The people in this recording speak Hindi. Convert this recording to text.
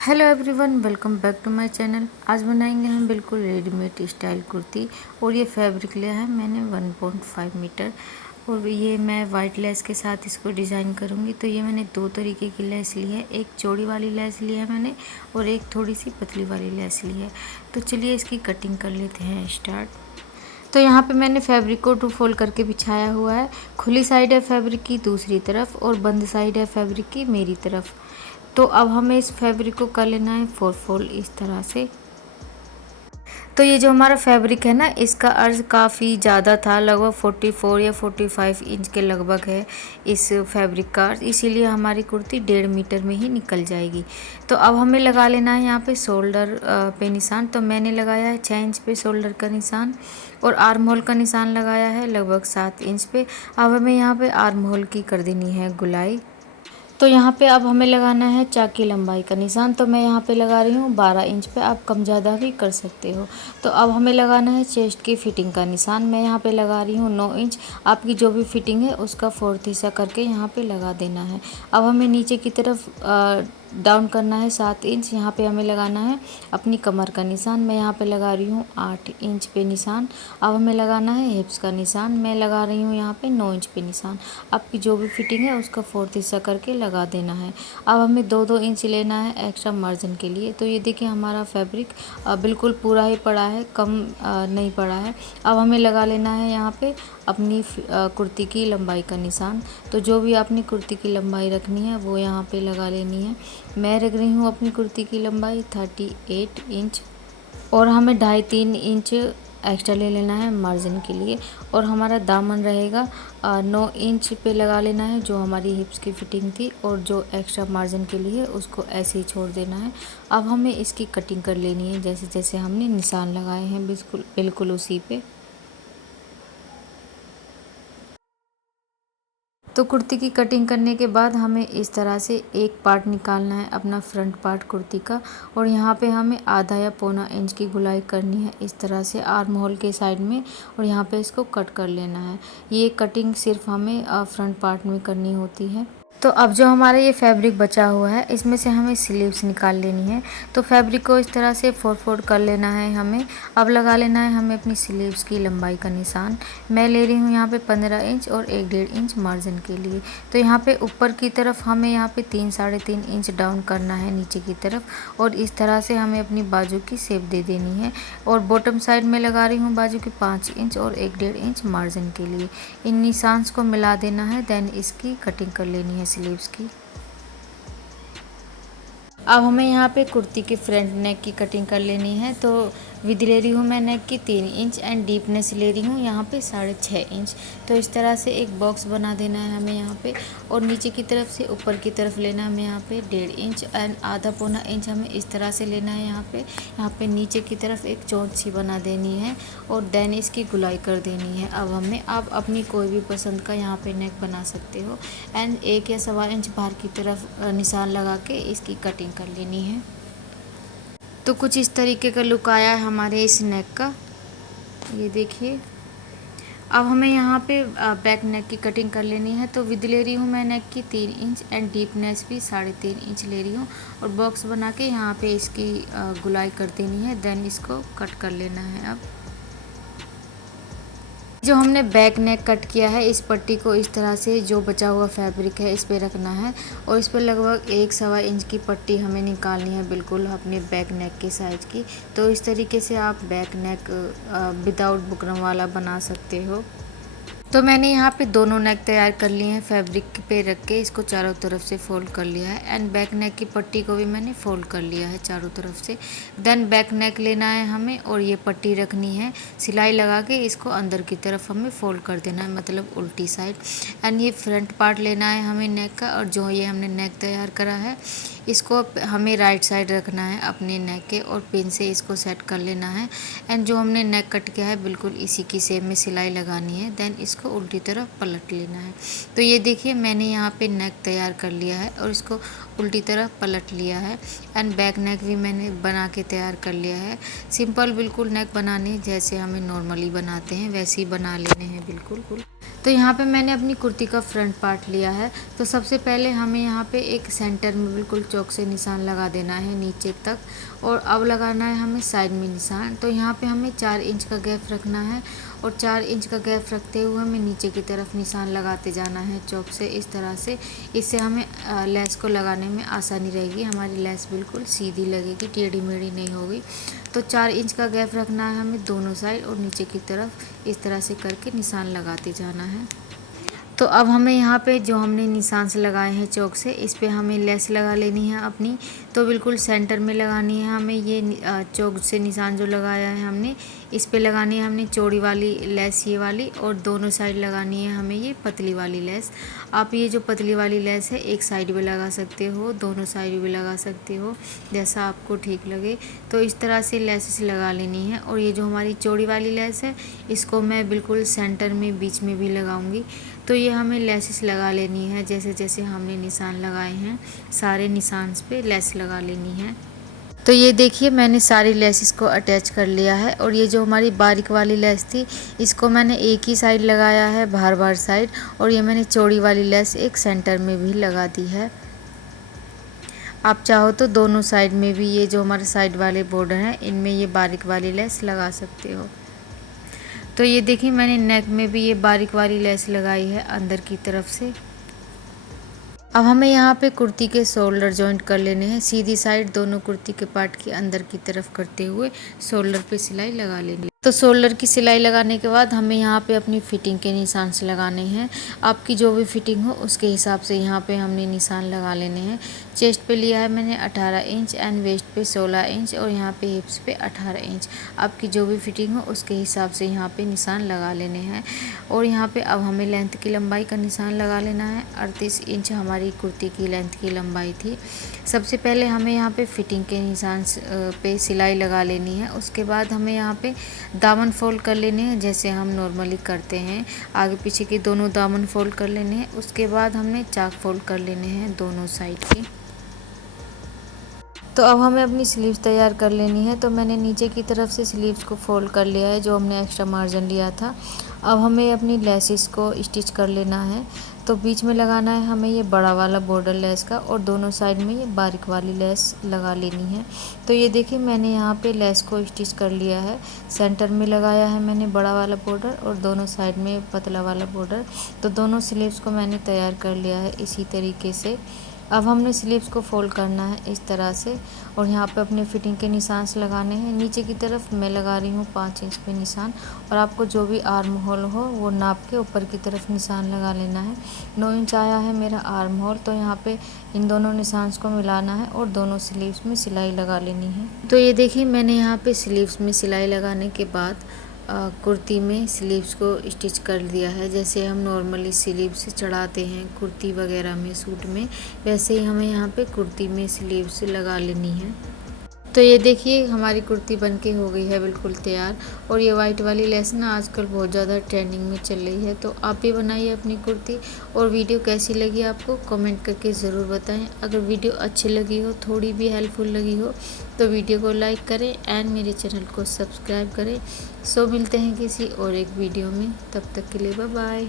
Hello everyone, welcome back to my channel. आज बनाएंगे हम बिल्कुल रेडीमेड स्टाइल कुर्ती। और ये फैब्रिक लिया है मैंने 1.5 मीटर। और ये मैं वाइट लेस के साथ इसको डिज़ाइन करूँगी। तो ये मैंने दो तरीके की लेस ली है, एक चौड़ी वाली लेस ली है मैंने और एक थोड़ी सी पतली वाली लेस ली है। तो चलिए इसकी कटिंग कर लेते हैं स्टार्ट। तो यहाँ पे मैंने फैब्रिक को 2 फोल्ड करके बिछाया हुआ है। खुली साइड है फैब्रिक की दूसरी तरफ और बंद साइड है फैब्रिक की मेरी तरफ। तो अब हमें इस फैब्रिक को कर लेना है 4 फोल्ड इस तरह से। तो ये जो हमारा फैब्रिक है ना, इसका अर्ज काफ़ी ज़्यादा था, लगभग 44 या 45 इंच के लगभग है इस फैब्रिक का अर्ज। इसीलिए हमारी कुर्ती 1.5 मीटर में ही निकल जाएगी। तो अब हमें लगा लेना है यहाँ पे शोल्डर पे निशान। तो मैंने लगाया है 6 इंच पे शोल्डर का निशान और आर्म होल का निशान लगाया है लगभग 7 इंच पे। अब हमें यहाँ पे आर्म होल की कर देनी है गुलाई। तो यहाँ पे अब हमें लगाना है चाक की लंबाई का निशान। तो मैं यहाँ पे लगा रही हूँ 12 इंच पे, आप कम ज़्यादा भी कर सकते हो। तो अब हमें लगाना है चेस्ट की फिटिंग का निशान। मैं यहाँ पे लगा रही हूँ 9 इंच। आपकी जो भी फिटिंग है उसका 4th हिस्सा करके यहाँ पे लगा देना है। अब हमें नीचे की तरफ डाउन करना है 7 इंच। यहाँ पे हमें लगाना है अपनी कमर का निशान। मैं यहाँ पे लगा रही हूँ 8 इंच पे निशान। अब हमें लगाना है हिप्स का निशान। मैं लगा रही हूँ यहाँ पे 9 इंच पे निशान। आपकी जो भी फिटिंग है उसका 4th हिस्सा करके लगा देना है। अब हमें 2-2 इंच लेना है एक्स्ट्रा मार्जिन के लिए। तो ये देखिए हमारा फैब्रिक बिल्कुल पूरा ही पड़ा है, कम नहीं पड़ा है। अब हमें लगा लेना है यहाँ पे अपनी कुर्ती की लंबाई का निशान। तो जो भी आपने कुर्ती की लंबाई रखनी है वो यहाँ पे लगा लेनी है। मैं रख रही हूँ अपनी कुर्ती की लंबाई 38 इंच और हमें 2.5-3 इंच एक्स्ट्रा ले लेना है मार्जिन के लिए। और हमारा दामन रहेगा 9 इंच पे लगा लेना है, जो हमारी हिप्स की फिटिंग थी। और जो एक्स्ट्रा मार्जिन के लिए उसको ऐसे ही छोड़ देना है। अब हमें इसकी कटिंग कर लेनी है जैसे जैसे हमने निशान लगाए हैं बिल्कुल बिल्कुल उसी पे। तो कुर्ती की कटिंग करने के बाद हमें इस तरह से एक पार्ट निकालना है अपना फ्रंट पार्ट कुर्ती का। और यहाँ पे हमें आधा या पौना इंच की गुलाई करनी है इस तरह से आर्म होल के साइड में। और यहाँ पे इसको कट कर लेना है। ये कटिंग सिर्फ हमें फ्रंट पार्ट में करनी होती है। तो अब जो हमारा ये फैब्रिक बचा हुआ है इसमें से हमें स्लीव्स निकाल लेनी है। तो फैब्रिक को इस तरह से 4 फोल्ड कर लेना है हमें। अब लगा लेना है हमें अपनी स्लीव्स की लंबाई का निशान। मैं ले रही हूँ यहाँ पे 15 इंच और 1-1.5 इंच मार्जिन के लिए। तो यहाँ पे ऊपर की तरफ हमें यहाँ पे 3-3.5 इंच डाउन करना है नीचे की तरफ। और इस तरह से हमें अपनी बाजू की शेप दे देनी है। और बॉटम साइड में लगा रही हूँ बाजू की 5 इंच और 1-1.5 इंच मार्जिन के लिए। इन निशान्स को मिला देना है, देन इसकी कटिंग कर लेनी है स्लीव्स की। अब हमें यहाँ पे कुर्ती के फ्रंट नेक की कटिंग कर लेनी है। तो विद ले रही हूँ मैं नेक की 3 इंच एंड डीपनेस ले रही हूँ यहाँ पे 6.5 इंच। तो इस तरह से एक बॉक्स बना देना है हमें यहाँ पे। और नीचे की तरफ से ऊपर की तरफ लेना है हमें यहाँ पे 1.5 इंच एंड आधा पौना इंच हमें इस तरह से लेना है यहाँ पे। यहाँ पे नीचे की तरफ एक चौंच सी बना देनी है और देन इसकी गुलाई कर देनी है। अब हमें आप अपनी कोई भी पसंद का यहाँ पे नेक बना सकते हो। एंड 1 या 1.25 इंच बाहर की तरफ निशान लगा के इसकी कटिंग कर लेनी है। तो कुछ इस तरीके का लुक आया है हमारे इस नेक का, ये देखिए। अब हमें यहाँ पे बैक नेक की कटिंग कर लेनी है। तो विद ले रही हूँ मैं नेक की 3 इंच एंड डीपनेस भी 3.5 इंच ले रही हूँ। और बॉक्स बना के यहाँ पे इसकी गुलाई कर देनी है, देन इसको कट कर लेना है। अब जो हमने बैक नेक कट किया है इस पट्टी को इस तरह से जो बचा हुआ फैब्रिक है इस पे रखना है। और इस पर लगभग 1-1.25 इंच की पट्टी हमें निकालनी है बिल्कुल अपने बैक नेक के साइज की। तो इस तरीके से आप बैक नेक विदाउट बुकरम वाला बना सकते हो। तो मैंने यहाँ पे दोनों नेक तैयार कर लिए हैं। फैब्रिक पे रख के इसको चारों तरफ से फोल्ड कर लिया है एंड बैक नेक की पट्टी को भी मैंने फोल्ड कर लिया है चारों तरफ से। देन बैक नेक लेना है हमें और ये पट्टी रखनी है, सिलाई लगा के इसको अंदर की तरफ हमें फोल्ड कर देना है, मतलब उल्टी साइड। एंड ये फ्रंट पार्ट लेना है हमें नेक का। और जो ये हमने नेक तैयार करा है इसको हमें राइट साइड रखना है अपने नेक के और पिन से इसको सेट कर लेना है। एंड जो हमने नेक कट किया है बिल्कुल इसी की शेप में सिलाई लगानी है, देन इसको उल्टी तरफ पलट लेना है। तो ये देखिए मैंने यहाँ पे नेक तैयार कर लिया है और इसको उल्टी तरफ पलट लिया है। एंड बैक नेक भी मैंने बना के तैयार कर लिया है। सिंपल बिल्कुल नेक बनाने जैसे हमें नॉर्मली बनाते हैं वैसे ही बना लेने हैं बिल्कुल। तो यहाँ पे मैंने अपनी कुर्ती का फ्रंट पार्ट लिया है। तो सबसे पहले हमें यहाँ पे एक सेंटर में बिल्कुल चौक से निशान लगा देना है नीचे तक, और अब लगाना है हमें साइड में निशान। तो यहाँ पे हमें 4 इंच का गैप रखना है, और 4 इंच का गैप रखते हुए हमें नीचे की तरफ निशान लगाते जाना है चौक से, इस तरह से। इससे हमें लेस को लगाने में आसानी रहेगी, हमारी लेस बिल्कुल सीधी लगेगी, टेढ़ी मेढ़ी नहीं होगी। तो 4 इंच का गैप रखना है हमें दोनों साइड, और नीचे की तरफ इस तरह से करके निशान लगाते जाना है। तो अब हमें यहाँ पे जो हमने निशान से लगाए हैं चौक से, इस पे हमें लेस लगा लेनी है अपनी। तो बिल्कुल सेंटर में लगानी है हमें ये चौक से निशान जो लगाया है हमने, इस पे लगानी है हमने चौड़ी वाली लेस ये वाली, और दोनों साइड लगानी है हमें ये पतली वाली लेस। आप ये जो पतली वाली लेस है एक साइड भी लगा सकते हो, दोनों साइड भी लगा सकते हो, जैसा आपको ठीक लगे। तो इस तरह से लेसेस लगा लेनी है। और ये जो हमारी चौड़ी वाली लेस है, इसको मैं बिल्कुल सेंटर में बीच में भी लगाऊंगी। तो ये हमें लेसेस लगा लेनी है, जैसे जैसे हमने निशान लगाए हैं सारे निशान पे लेस लगा लेनी है। तो ये देखिए मैंने सारी लेसेस को अटैच कर लिया है, और ये जो हमारी बारीक वाली लेस थी, इसको मैंने एक ही साइड लगाया है, बाहर साइड, और ये मैंने चौड़ी वाली लेस एक सेंटर में भी लगा दी है। आप चाहो तो दोनों साइड में भी, ये जो हमारे साइड वाले बॉर्डर हैं इनमें ये बारीक वाली लेस लगा सकते हो। तो ये देखिए मैंने नेक में भी ये बारीक वाली लेस लगाई है अंदर की तरफ से। अब हमें यहाँ पे कुर्ती के शोल्डर जॉइंट कर लेने हैं, सीधी साइड दोनों कुर्ती के पार्ट की अंदर की तरफ करते हुए शोल्डर पे सिलाई लगा लेंगे। तो शोल्डर की सिलाई लगाने के बाद हमें यहाँ पे अपनी फिटिंग के निशान से लगाने हैं। आपकी जो भी फिटिंग हो उसके हिसाब से यहाँ पे हमने निशान लगा लेने हैं। चेस्ट पे लिया है मैंने 18 इंच, एंड वेस्ट पे 16 इंच, और यहाँ पे हिप्स पे 18 इंच। आपकी जो भी फिटिंग हो उसके हिसाब से यहाँ पे निशान लगा लेने हैं। और यहाँ पे अब हमें लेंथ की लंबाई का निशान लगा लेना है। 38 इंच हमारी कुर्ती की लेंथ की लंबाई थी। सबसे पहले हमें यहाँ पे फिटिंग के निशान पे सिलाई लगा लेनी है। उसके बाद हमें यहाँ पे दामन फोल्ड कर लेने हैं, जैसे हम नॉर्मली करते हैं। आगे पीछे के दोनों दामन फोल्ड कर लेने हैं। उसके बाद हमने चाक फोल्ड कर लेने हैं दोनों साइड के। तो अब हमें अपनी स्लीव्स तैयार कर लेनी है। तो मैंने नीचे की तरफ से स्लीव्स को फोल्ड कर लिया है, जो हमने एक्स्ट्रा मार्जिन लिया था। अब हमें अपनी लेसिस को स्टिच कर लेना है। तो बीच में लगाना है हमें ये बड़ा वाला बॉर्डर लेस का, और दोनों साइड में ये बारीक वाली लेस लगा लेनी है। तो ये देखिए मैंने यहाँ पे लेस को स्टिच कर लिया है। सेंटर में लगाया है मैंने बड़ा वाला बॉर्डर, और दोनों साइड में पतला वाला बॉर्डर। तो दोनों स्लीव्स को मैंने तैयार कर लिया है इसी तरीके से। अब हमने स्लीव्स को फोल्ड करना है इस तरह से, और यहाँ पे अपने फिटिंग के निशान से लगाने हैं। नीचे की तरफ मैं लगा रही हूँ 5 इंच पे निशान, और आपको जो भी आर्म होल हो वो नाप के ऊपर की तरफ निशान लगा लेना है। 9 इंच आया है मेरा आर्म होल। तो यहाँ पे इन दोनों निशान को मिलाना है, और दोनों स्लीव्स में सिलाई लगा लेनी है। तो ये देखिए मैंने यहाँ पे स्लीव्स में सिलाई लगाने के बाद कुर्ती में स्लीव्स को स्टिच कर दिया है। जैसे हम नॉर्मली स्लीव्स चढ़ाते हैं कुर्ती वगैरह में, सूट में, वैसे ही हमें यहाँ पे कुर्ती में स्लीव्स लगा लेनी है। तो ये देखिए हमारी कुर्ती बनके हो गई है बिल्कुल तैयार। और ये वाइट वाली लेस ना आजकल बहुत ज़्यादा ट्रेंडिंग में चल रही है। तो आप भी बनाइए अपनी कुर्ती। और वीडियो कैसी लगी आपको कमेंट करके ज़रूर बताएं। अगर वीडियो अच्छी लगी हो, थोड़ी भी हेल्पफुल लगी हो, तो वीडियो को लाइक करें एंड मेरे चैनल को सब्सक्राइब करें। सो मिलते हैं किसी और एक वीडियो में, तब तक के लिए बाय बाय।